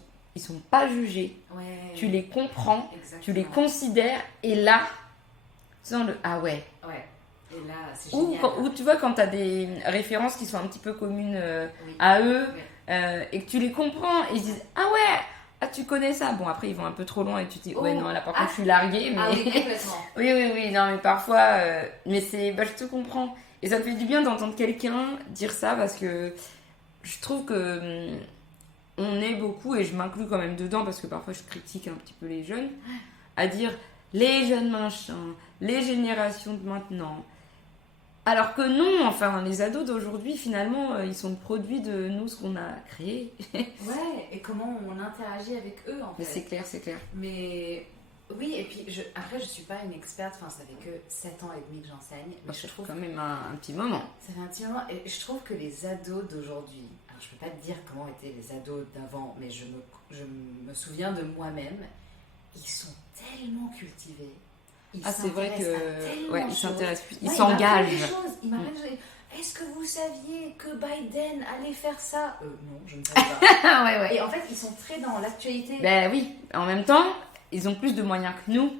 pas jugés. Ouais. Tu les comprends, exactement. Tu les considères, et là, tu sens le ah ouais. Ouais. Et là, c'est génial. Ou tu vois, quand tu as des références qui sont un petit peu communes à eux, et que tu les comprends, et ils disent ah ouais, ah tu connais ça. Bon, après, ils vont un peu trop loin et tu te dis ouais, non, là par contre, je suis larguée. Mais... Ah oui, complètement. oui, non, mais parfois, mais c'est, je te comprends. Et ça me fait du bien d'entendre quelqu'un dire ça parce que je trouve que on est beaucoup, et je m'inclus quand même dedans parce que parfois je critique un petit peu les jeunes, à dire les jeunes machins, les générations de maintenant. Alors que non, enfin, les ados d'aujourd'hui, finalement, ils sont le produit de nous, ce qu'on a créé. Ouais, et comment on interagit avec eux, en fait. Mais c'est clair, c'est clair. Mais oui, et puis après, je suis pas une experte, enfin, ça fait que 7 ans et demi que j'enseigne. Mais je trouve quand même un petit moment. Ça fait un petit moment, et je trouve que les ados d'aujourd'hui, alors je peux pas te dire comment étaient les ados d'avant, mais je me souviens de moi-même, ils sont tellement cultivés. C'est vrai que ils s'intéressent plus, ils ouais, s'engagent. Ils m'apprennent des choses. Est-ce que vous saviez que Biden allait faire ça? Non, je ne savais pas. Ouais. Et en fait, ils sont très dans l'actualité. Ben oui, en même temps, ils ont plus de moyens que nous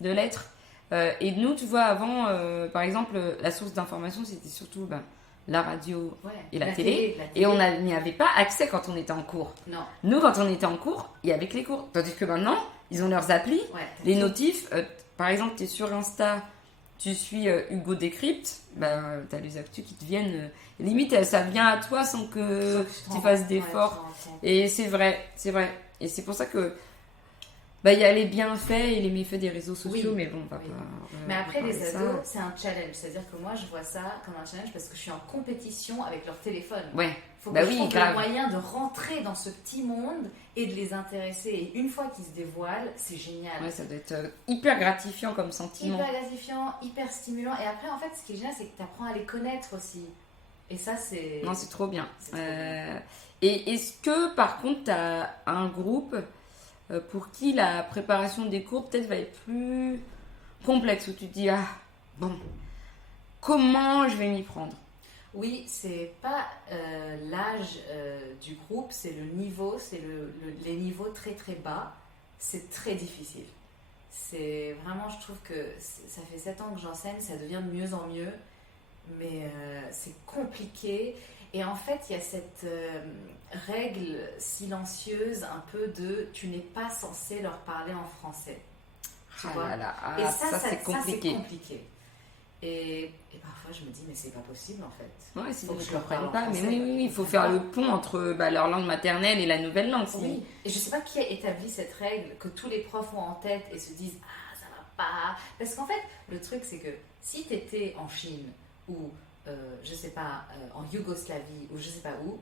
de l'être. Et nous, tu vois, avant, par exemple, la source d'information, c'était surtout la radio et la télé. Et on n'y avait pas accès quand on était en cours. Non. Nous, quand on était en cours, il y avait que les cours. Tandis que maintenant, ils ont leurs applis, les notifs. Par exemple, tu es sur Insta, tu suis Hugo Décrypte, tu as les actus qui te viennent. Limite, ça vient à toi sans que tu fasses d'efforts. Et c'est vrai. Et c'est pour ça que il y a les bienfaits et les méfaits des réseaux sociaux, mais bon, on va pas. Mais après, les ados, c'est un challenge. C'est-à-dire que moi, je vois ça comme un challenge parce que je suis en compétition avec leur téléphone. Ouais. Faut que je trouve le moyen de rentrer dans ce petit monde et de les intéresser. Et une fois qu'ils se dévoilent, c'est génial. Ouais, ça doit être hyper gratifiant comme sentiment. Hyper gratifiant, hyper stimulant. Et après, en fait, ce qui est génial, c'est que tu apprends à les connaître aussi. Et ça, c'est... Non, c'est trop bien. C'est trop bien. Et est-ce que, par contre, tu as un groupe pour qui la préparation des cours peut-être va être plus complexe, où tu te dis, comment je vais m'y prendre? Oui, c'est pas l'âge du groupe, c'est le niveau, c'est les niveaux très très bas. C'est très difficile. C'est vraiment, je trouve que ça fait 7 ans que j'enseigne, ça devient de mieux en mieux, mais c'est compliqué. Et en fait, il y a cette règle silencieuse un peu de tu n'es pas censé leur parler en français. Tu vois? Et ça c'est compliqué. Et parfois je me dis mais c'est pas possible en fait. Ouais, sinon je ne comprends pas. Mais oui, il faut faire le pont entre leur langue maternelle et la nouvelle langue. Oui. Et je sais pas qui a établi cette règle que tous les profs ont en tête et se disent ça va pas. Parce qu'en fait le truc c'est que si tu étais en Chine ou je sais pas en Yougoslavie ou je sais pas où,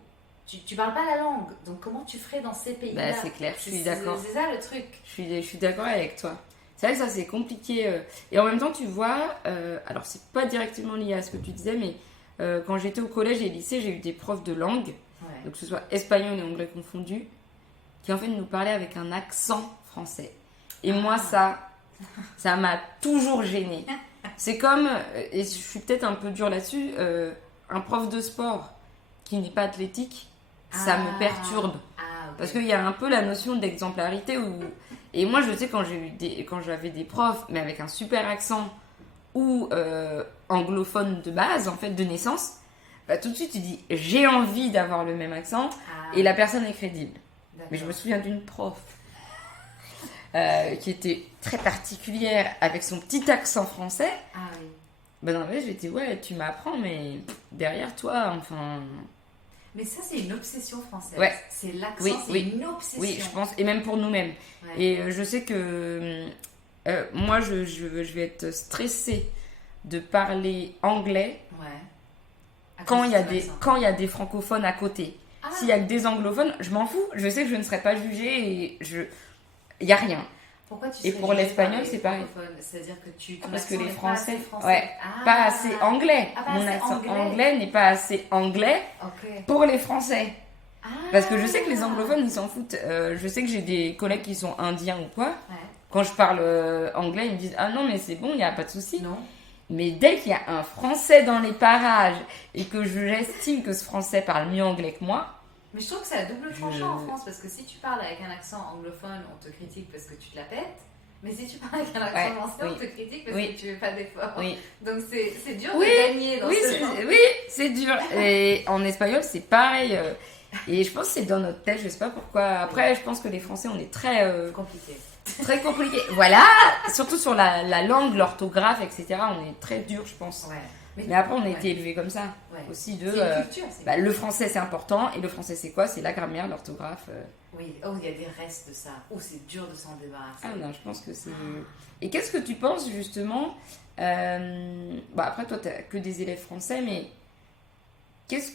tu parles pas la langue. Donc comment tu ferais dans ces pays-là? C'est clair, je suis d'accord. C'est ça le truc. Je suis d'accord avec toi. C'est vrai que ça c'est compliqué. Et en même temps, tu vois, alors c'est pas directement lié à ce que tu disais, mais quand j'étais au collège et lycée, j'ai eu des profs de langue, donc que ce soit espagnol et anglais confondus, qui en fait nous parlaient avec un accent français. Et moi, ça m'a toujours gênée. C'est comme, et je suis peut-être un peu dure là-dessus, un prof de sport qui n'est pas athlétique, ça me perturbe. Parce qu'il y a un peu la notion d'exemplarité où... Et moi, je sais, quand j'avais des profs, mais avec un super accent ou anglophone de base, en fait, de naissance, tout de suite, tu dis, j'ai envie d'avoir le même accent et la personne est crédible. D'accord. Mais je me souviens d'une prof qui était très particulière avec son petit accent français. Ah oui. Non, mais j'étais, tu m'apprends, mais derrière toi, enfin... Mais ça, c'est une obsession française. Ouais. C'est l'accent, c'est une obsession. Oui, je pense, et même pour nous-mêmes. Ouais. Et je sais que moi, je vais être stressée de parler anglais quand il y a des francophones à côté. S'il y a que des anglophones, je m'en fous. Je sais que je ne serai pas jugée et il n'y a rien. Pourquoi tu et pour l'espagnol, c'est pareil. C'est-à-dire que parce que les Français, pas pas assez anglais. Mon accent anglais n'est pas assez anglais pour les Français. Parce que je sais que les anglophones, ils s'en foutent. Je sais que j'ai des collègues qui sont indiens ou quoi. Quand je parle anglais, ils me disent « Ah non, mais c'est bon, il n'y a pas de souci. » Mais dès qu'il y a un Français dans les parages et que j'estime que ce Français parle mieux anglais que moi... Mais je trouve que c'est à double tranchant en France, parce que si tu parles avec un accent anglophone, on te critique parce que tu te la pètes. Mais si tu parles avec un accent français, on te critique parce que tu ne fais pas d'effort. Donc c'est dur de gagner dans ce genre. Oui, c'est dur. Et en espagnol, c'est pareil. Et je pense que c'est dans notre tête, je sais pas pourquoi. Après, je pense que les Français, on est très... Très compliqué. Voilà, surtout sur la langue, l'orthographe, etc. On est très dur, je pense. Mais après, on a été élevés comme ça. Aussi de... C'est une culture. Le français, c'est important. Et le français, c'est quoi? C'est la grammaire, l'orthographe. Oui, il y a des restes de ça. C'est dur de s'en débarrasser. Ah non, je pense que c'est... Et qu'est-ce que tu penses, justement après, toi, tu n'as que des élèves français, mais qu'est-ce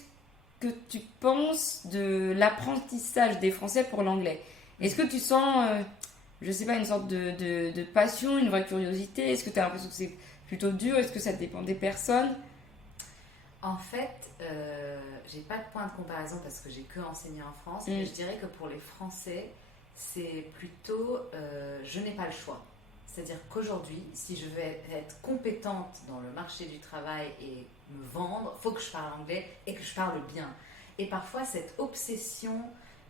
que tu penses de l'apprentissage des français pour l'anglais? Est-ce que tu sens, je sais pas, une sorte de passion, une vraie curiosité? Est-ce que tu as l'impression que c'est plutôt dur? Est-ce que ça dépend des personnes? En fait, j'ai pas de point de comparaison parce que j'ai que enseigné en France, mais je dirais que pour les Français, c'est plutôt je n'ai pas le choix. C'est-à-dire qu'aujourd'hui, si je veux être compétente dans le marché du travail et me vendre, il faut que je parle anglais et que je parle bien. Et parfois, cette obsession,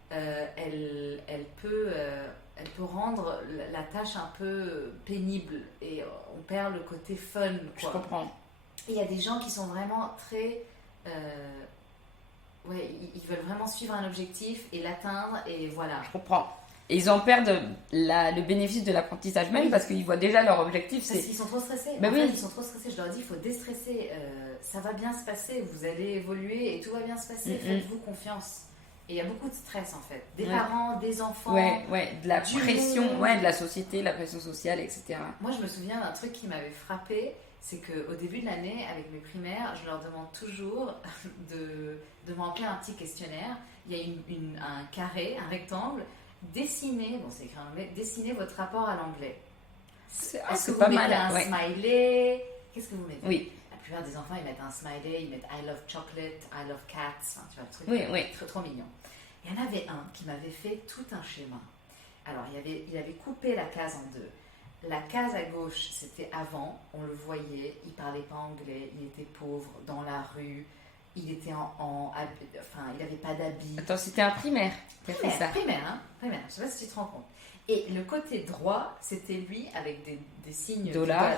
elle peut rendre la tâche un peu pénible et on perd le côté fun, quoi. Je comprends. Et il y a des gens qui sont vraiment très... ils veulent vraiment suivre un objectif et l'atteindre et voilà. Je comprends. Et ils en perdent le bénéfice de l'apprentissage même parce qu'ils voient déjà leur objectif. Parce qu'ils sont trop stressés. Ils sont trop stressés. Je leur dis, il faut déstresser. Ça va bien se passer. Vous allez évoluer et tout va bien se passer. Faites-vous confiance. Et il y a beaucoup de stress en fait. Des parents, des enfants. De la pression, de la société, la pression sociale, etc. Moi, je me souviens d'un truc qui m'avait frappée. C'est qu'au début de l'année, avec mes primaires, je leur demande toujours de me remplir un petit questionnaire. Il y a un carré, un rectangle. Dessinez votre rapport à l'anglais. Est-ce que vous pas mettez mal, un smiley? Qu'est-ce que vous mettez? Oui. La plupart des enfants, ils mettent un smiley, ils mettent I love chocolate, I love cats, tu vois, le truc trop mignon. Il y en avait un qui m'avait fait tout un schéma. Alors, il avait coupé la case en deux. La case à gauche, c'était avant, on le voyait, il parlait pas anglais, il était pauvre, dans la rue, il était il n'avait pas d'habits. Attends, c'était un primaire qui a fait ça. Primaire, je ne sais pas si tu te rends compte. Et le côté droit, c'était lui avec des signes dollars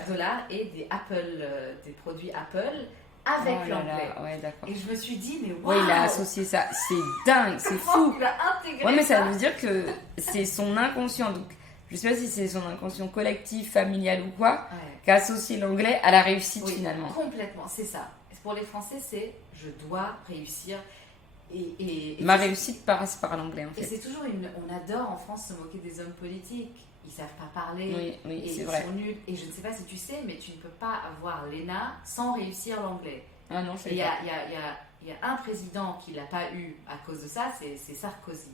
et des produits Apple avec l'anglais. Ouais, d'accord. Et je me suis dit, mais waouh! Ouais, il a associé ça, c'est dingue, c'est fou. Il a intégré mais ça ça veut dire que c'est son inconscient. Donc, je sais pas si c'est son inconscient collectif, familial ou quoi, qui a associé l'anglais à la réussite finalement. Complètement, c'est ça. Pour les Français, c'est je dois réussir. Et ma réussite passe par l'anglais en fait. Et c'est toujours on adore en France se moquer des hommes politiques. Ils savent pas parler. Oui, et c'est ils vrai. sont nuls. Et je ne sais pas si tu sais, mais tu ne peux pas avoir l'ENA sans réussir l'anglais. Ah non, c'est il y a un président qui l'a pas eu à cause de ça, c'est Sarkozy.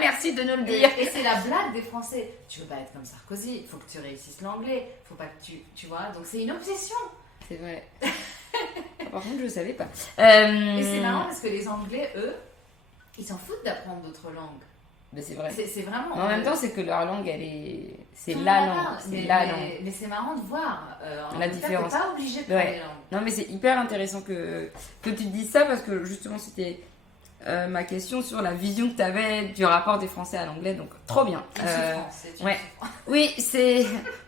Merci de nous le dire. Et c'est la blague des Français. Tu veux pas être comme Sarkozy, il faut que tu réussisses l'anglais. Faut pas que tu vois. Donc c'est une obsession. C'est vrai. Par contre, je ne savais pas. Et c'est marrant parce que les Anglais, eux, ils s'en foutent d'apprendre d'autres langues. Mais c'est vrai. C'est vraiment. Mais en même temps, c'est que leur langue, c'est la langue. Mais c'est marrant de voir la différence. T'es pas obligé de parler les langues. Non, mais c'est hyper intéressant que tu dises ça parce que justement, c'était ma question sur la vision que tu avais du rapport des Français à l'anglais. Donc, trop bien. Oui,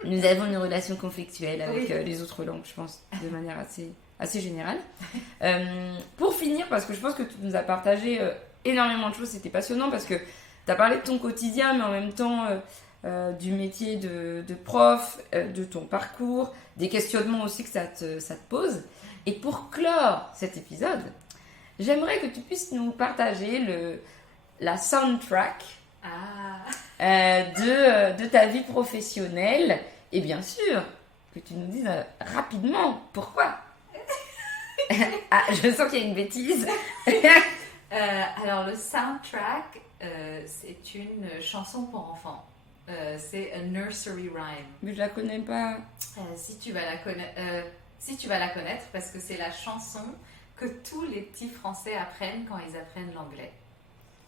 nous avons une relation conflictuelle avec les autres langues, je pense, de manière assez générale. Pour finir, parce que je pense que tu nous as partagé énormément de choses, c'était passionnant parce que tu as parlé de ton quotidien, mais en même temps du métier de prof, de ton parcours, des questionnements aussi que ça te pose. Et pour clore cet épisode, j'aimerais que tu puisses nous partager la soundtrack de ta vie professionnelle et bien sûr que tu nous dises rapidement pourquoi. Je sens qu'il y a une bêtise. Alors le soundtrack, c'est une chanson pour enfants. C'est a nursery rhyme. Mais je la connais pas. Si tu vas la connaître parce que c'est la chanson que tous les petits Français apprennent quand ils apprennent l'anglais.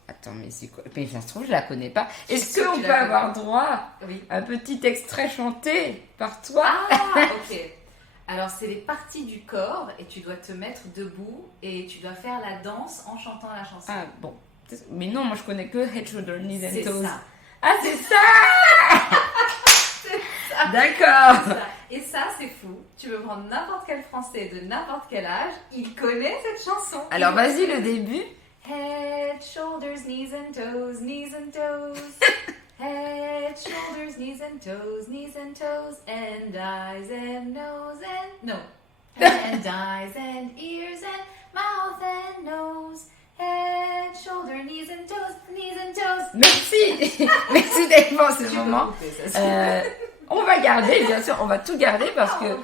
Attends, mais c'est quoi? Mais ça se trouve, je la connais pas. Est-ce qu'on peut avoir droit à un petit extrait chanté par toi? Ah, ok. Alors, c'est les parties du corps et tu dois te mettre debout et tu dois faire la danse en chantant la chanson. Ah, bon. Mais non, moi je connais que Head, Shoulder, Knees and Toes. C'est ça. Ah, c'est ça. C'est ça. D'accord. C'est ça. Et ça, c'est fou. Tu veux prendre n'importe quel Français de n'importe quel âge, il connaît cette chanson. Alors, vas-y, le début. Head, shoulders, knees and toes, knees and toes. Head, shoulders, knees and toes and eyes and nose and... No. And eyes and ears and mouth and nose. Head, shoulder, knees and toes, knees and toes. Merci. Merci Dale pour ce moment. On va garder, bien sûr, on va tout garder parce que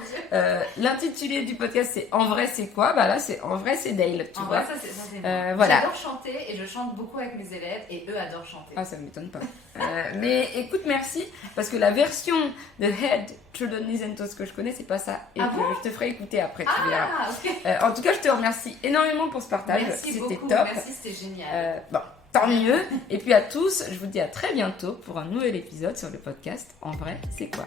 l'intitulé du podcast c'est En vrai c'est quoi? Bah là c'est En vrai c'est Dale, tu vois. Vrai, ça c'est moi. Voilà. J'adore chanter et je chante beaucoup avec mes élèves et eux adorent chanter. Ah, ça ne m'étonne pas. Mais écoute, merci parce que la version de Head, Shoulder, Knees and Toes que je connais, c'est pas ça et que je te ferai écouter après, tu verras. Okay. En tout cas, je te remercie énormément pour ce partage. Merci c'était beaucoup. top. Merci, c'était génial. Bon. Tant mieux. Et puis à tous, je vous dis à très bientôt pour un nouvel épisode sur le podcast En vrai, c'est quoi?